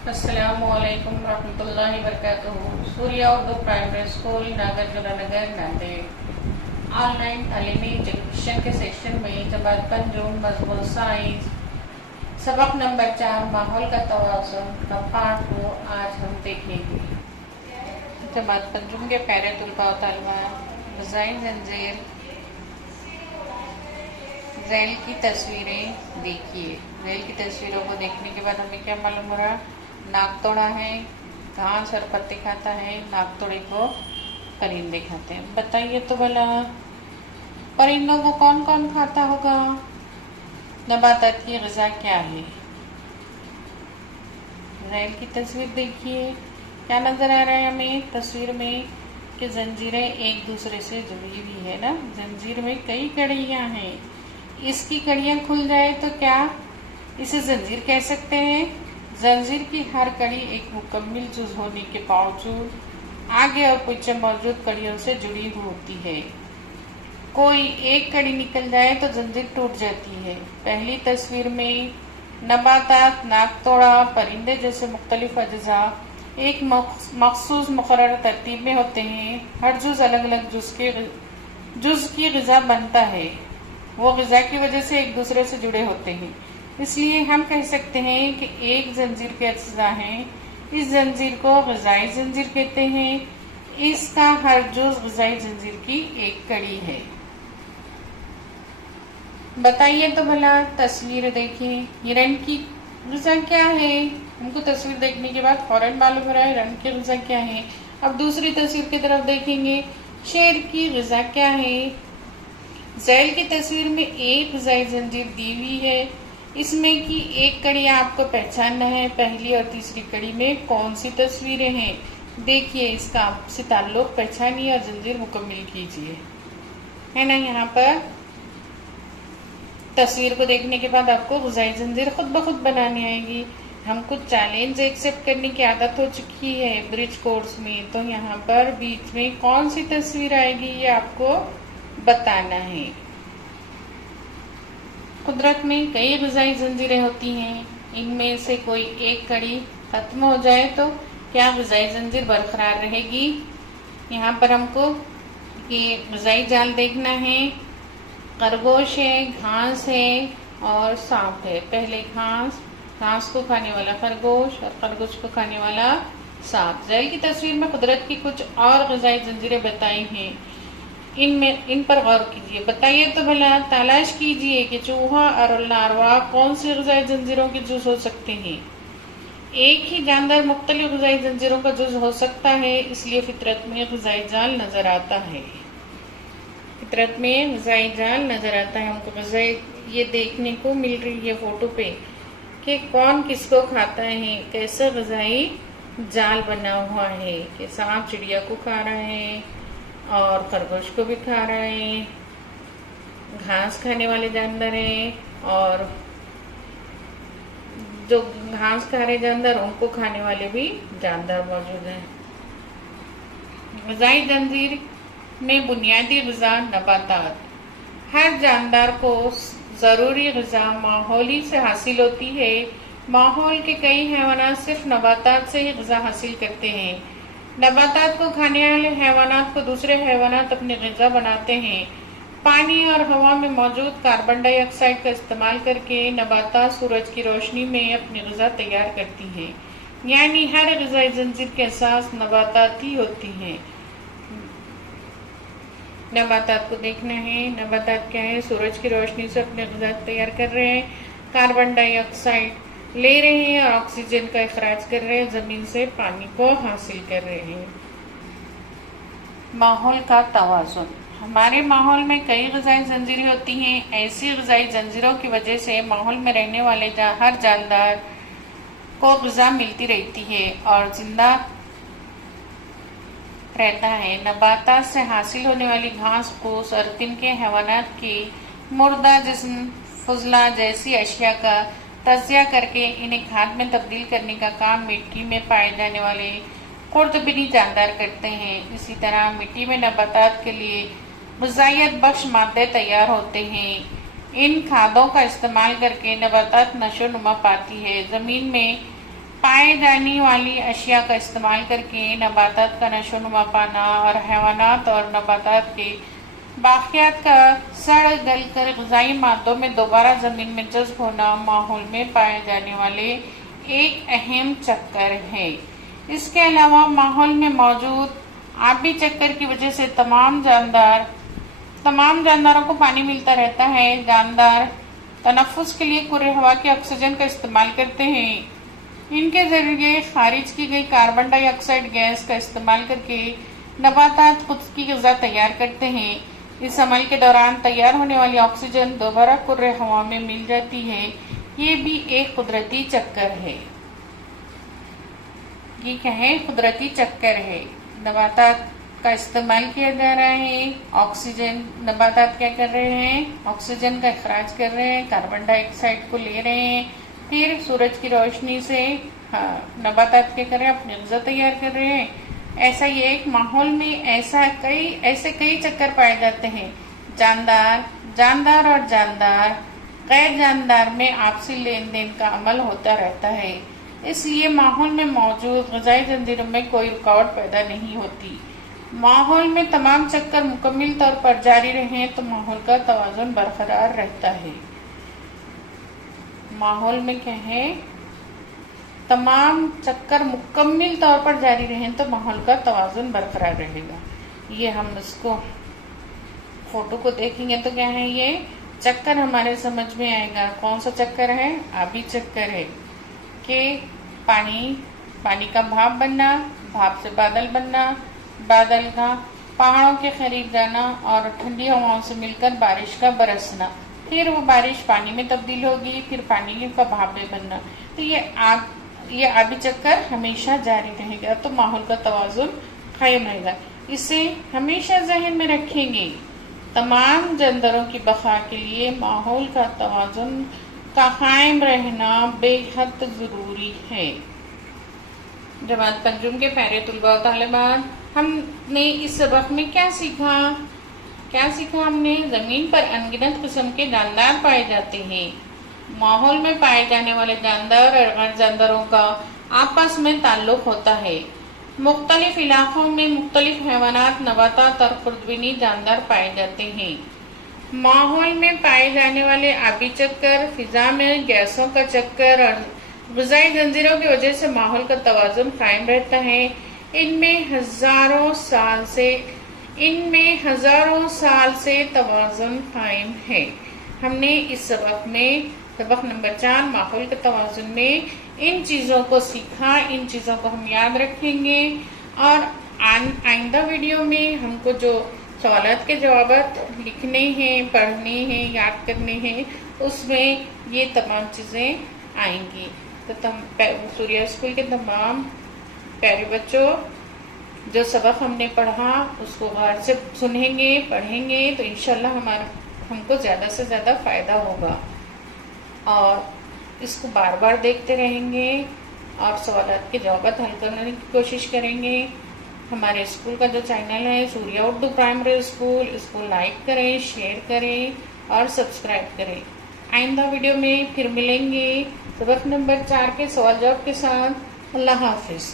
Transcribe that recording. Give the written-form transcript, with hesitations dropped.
अस्सलामुअलैकुम रहमतुल्लाहि वबरकातुहू। Surya Urdu primary school Nagarjuna नगर Nanded online तालीमी एजुकेशन के सेक्शन में जमात पंजुम मजमून साइंस सबक नंबर 4 माहौल का तवाज़ुन का पार्ट को आज हम देखेंगे। जमात पंजुम के प्यारे तुलबा व तालिबात डिज़ाइन जंजीर रेल की तस्वीरें देखिए। रेल की तस्वीरों को देखने के बाद हमें क्या मालूम हो रहा? नाक तोड़ा है, घास और पत्ते खाता है। नाक तोड़े को परिंदे खाते हैं। बताइए तो भला परिंदों को कौन कौन खाता होगा? नबातात की ग़िज़ा क्या है? रेल की तस्वीर देखिए। क्या नज़र आ रहा है हमें तस्वीर में कि जंजीरें एक दूसरे से जुड़ी हुई है ना। जंजीर में कई कड़ियाँ हैं। इसकी कड़ियाँ खुल जाए तो क्या इसे जंजीर कह सकते हैं? जंजीर की हर कड़ी एक मुकम्मल जुज़ होने के बावजूद आगे और पीछे मौजूद कड़ियों से जुड़ी हुई होती है। कोई एक कड़ी निकल जाए तो जंजीर टूट जाती है। पहली तस्वीर में नबातात, नाक तोड़ा, परिंदे जैसे मुख्तलिफ अज्जा एक मखसूस मुकर्रर तरतीब में होते हैं। हर जुज़ अलग अलग जुज़ की ग़िज़ा बनता है। वो ग़िज़ा की वजह से एक दूसरे से जुड़े होते हैं। इसलिए हम कह सकते हैं कि एक जंजीर के अज्जा हैं। इस जंजीर को ग़िज़ाई जंजीर कहते हैं। इसका हर जुज़ ग़िज़ाई जंजीर की एक कड़ी है। बताइए तो भला तस्वीर देखिए। हिरण की ग़िज़ा क्या है? हमको तस्वीर देखने के बाद फौरन मालूम हो रहा है हिरण की ग़िज़ा क्या है। अब दूसरी तस्वीर की तरफ देखेंगे। शेर की ग़िज़ा क्या है? ज़ैल की तस्वीर में एक ग़िज़ाई जंजीर दी हुई है। इसमें की एक कड़ी आपको पहचानना है। पहली और तीसरी कड़ी में कौन सी तस्वीरें हैं? देखिए, इसका आपसे ताल्लुक पहचानिए और जंजीर मुकम्मल कीजिए, है ना। यहाँ पर तस्वीर को देखने के बाद आपको ग़िज़ाई जंजीर खुद ब खुद बनानी आएगी। हमको चैलेंज एक्सेप्ट करने की आदत हो चुकी है ब्रिज कोर्स में, तो यहाँ पर बीच में कौन सी तस्वीर आएगी ये आपको बताना है। कुदरत में कई ग़िज़ाई जंजीरें होती हैं। इनमें से कोई एक कड़ी खत्म हो जाए तो क्या ग़िज़ाई जंजीर बरकरार रहेगी? यहाँ पर हमको ये ग़िज़ाई जाल देखना है। खरगोश है, घास है और सांप है। पहले घास को खाने वाला खरगोश और खरगोश को खाने वाला सांप। ज़ैल की तस्वीर में कुदरत की कुछ और ग़िज़ाई जंजीरें बताई हैं। इन पर गौर कीजिए। बताइए तो भला तलाश कीजिए कि चूहा और लार्वा कौन सी ग़िज़ाई जंजीरों के जुज़ हो सकते हैं। एक ही जानदार मुख्तलिफ ग़िज़ाई जंजीरों का जुज़ हो सकता है, इसलिए फितरत में ग़िज़ाई जाल नज़र आता है। फितरत में ग़िज़ाई जाल नज़र आता है। हमको ग़िज़ाई ये देखने को मिल रही है फोटो पे कि कौन किसको खाता है, कैसा ग़िज़ाई जाल बना हुआ है कि सांप चिड़िया को खा रहा है और खरगोश को भी खा रहा है। घास खाने वाले जानवर हैं और जो घास खा रहे जानवर उनको खाने वाले भी जानवर मौजूद हैं। ग़िज़ाई जंजीर में बुनियादी ग़िज़ा नबातात। हर जानदार को ज़रूरी ग़िज़ा माहौली से हासिल होती है। माहौल के कई हैवानात सिर्फ नबातात से ही ग़िज़ा हासिल करते हैं। नबातात को खाने वाले हैवानात को दूसरे हैवानात अपनी ग़िज़ा बनाते हैं। पानी और हवा में मौजूद कार्बन डाइऑक्साइड का इस्तेमाल करके नबातात सूरज की रोशनी में अपनी ग़िज़ा तैयार करती हैं। यानी हर ग़िज़ाई जंजीर के असास नबातात ही होती हैं। नबातात को देखना है। नबातात क्या है? सूरज की रोशनी से अपनी ग़िज़ा तैयार कर रहे हैं, कार्बन डाइऑक्साइड ले रहे हैं और ऑक्सीजन का इखराज कर रहे हैं, ज़मीन से पानी को हासिल कर रहे हैं। माहौल का तवाज़ुन। हमारे माहौल में कई ग़िज़ाई जंजीरें होती हैं। ऐसी ग़िज़ाई जंजीरों की वजह से माहौल में रहने वाले हर जानदार को ग़िज़ा मिलती रहती है और जिंदा रहता है। नबातात से हासिल होने वाली घास फूस और तिनके हैवानात की मुर्दा जिस्म फुजला जैसी अशिया का तज़किया करके इन्हें खाद में तब्दील करने का काम मिट्टी में पाए जाने वाले खुर्दबिनी जानदार करते हैं। इसी तरह मिट्टी में नबातात के लिए ग़िज़ाइयत बख्श मादे तैयार होते हैं। इन खादों का इस्तेमाल करके नबातात नशो नुमा पाती है। ज़मीन में पाए जाने वाली अशिया का इस्तेमाल करके नबातात का नशोनुमा पाना और हैवानात और नबातात के बाकियात का सड़ गल कर ग़िज़ाई मादों में दोबारा ज़मीन में जज्ब होना माहौल में पाए जाने वाले एक अहम चक्कर है। इसके अलावा माहौल में मौजूद आबी चक्कर की वजह से तमाम जानदारों को पानी मिलता रहता है। जानदार तनफ़ुस के लिए कुर्रे हवा के ऑक्सीजन का इस्तेमाल करते हैं। इनके जरिए खारिज की गई कार्बन डाइऑक्साइड गैस का इस्तेमाल करके नबातात खुद की ग़िज़ा तैयार करते हैं। इस अमल के दौरान तैयार होने वाली ऑक्सीजन दोबारा कुर्रे हवा में मिल जाती है। ये भी एक कुदरती चक्कर है। ये क्या है? कुदरती चक्कर है। नबातात का इस्तेमाल किया जा रहा है। ऑक्सीजन नबातात क्या कर रहे हैं? ऑक्सीजन का इखराज कर रहे हैं, कार्बन डाइऑक्साइड को ले रहे हैं। फिर सूरज की रोशनी से नबातात क्या कर रहे हैं? अपनी ग़िज़ा तैयार कर रहे हैं। ऐसा ये एक माहौल में ऐसे कई चक्कर पाए जाते हैं। जानदार और गैर जानदार में आपसी लेन देन का अमल होता रहता है। इसलिए माहौल में मौजूद ग़िज़ाई जंजीरों में कोई रुकावट पैदा नहीं होती। माहौल में तमाम चक्कर मुकम्मल तौर पर जारी रहें तो माहौल का तवाज़ुन बरकरार रहता है। माहौल में क्या है? तमाम चक्कर मुकम्मल तौर पर जारी रहें तो माहौल का तवाज़ुन बरकरार रहेगा। ये हम इसको फोटो को देखेंगे तो क्या है? ये चक्कर हमारे समझ में आएगा। कौन सा चक्कर है? आबी चक्कर है कि पानी का भाप बनना, भाप से बादल बनना, बादल का पहाड़ों के करीब जाना और ठंडी हवाओं से मिलकर बारिश का बरसना। फिर वो बारिश पानी में तब्दील होगी, फिर पानी का भाप में बनना। तो ये आबी चक्कर हमेशा जारी रहेगा तो माहौल का तवाज़ुन कायम रहेगा। इसे हमेशा जहन में रखेंगे। तमाम जानवरों की बका के लिए माहौल का तवाज़ुन का कायम रहना बेहद ज़रूरी है। जमात पंजुम के प्यारे तुलबा और तालिबात, हमने इस सबक में क्या सीखा? हमने ज़मीन पर अनगिनत किस्म के जानदार पाए जाते हैं। माहौल में पाए जाने वाले जानदार और गैर जानदारों का आपस में ताल्लुक होता है। मुख्तलिफ इलाकों में मुख्तलिफ हैवानात, नबातात और खुर्दबीनी जानदार पाए जाते हैं। माहौल में पाए जाने वाले आबी चक्कर, फिजा में गैसों का चक्कर और ग़िज़ाई जंजीरों की वजह से माहौल का तवाज़ुन कायम रहता है। इनमें हज़ारों साल से तवाज़ुन कायम है। हमने इस सबक में सबक नंबर 4 माहौल के तवाज़ुन में इन चीज़ों को सीखा। इन चीज़ों को हम याद रखेंगे और आइंदा वीडियो में हमको जो सवालात के जवाब लिखने हैं, पढ़ने हैं, याद करने हैं, उसमें ये तमाम चीज़ें आएंगी। तो सूर्या स्कूल के तमाम प्यारे बच्चों, जो सबक हमने पढ़ा उसको गौर से सुनेंगे, पढ़ेंगे तो इंशाल्लाह हमको ज़्यादा से ज़्यादा फ़ायदा होगा और इसको बार बार देखते रहेंगे और सवालात के जवाब हल करने की कोशिश करेंगे। हमारे स्कूल का जो चैनल है सूर्या उर्दू प्राइमरी स्कूल, इसको लाइक करें, शेयर करें और सब्सक्राइब करें। आइंदा वीडियो में फिर मिलेंगे सबक नंबर 4 के सवाल जवाब के साथ। अल्लाह हाफिज़।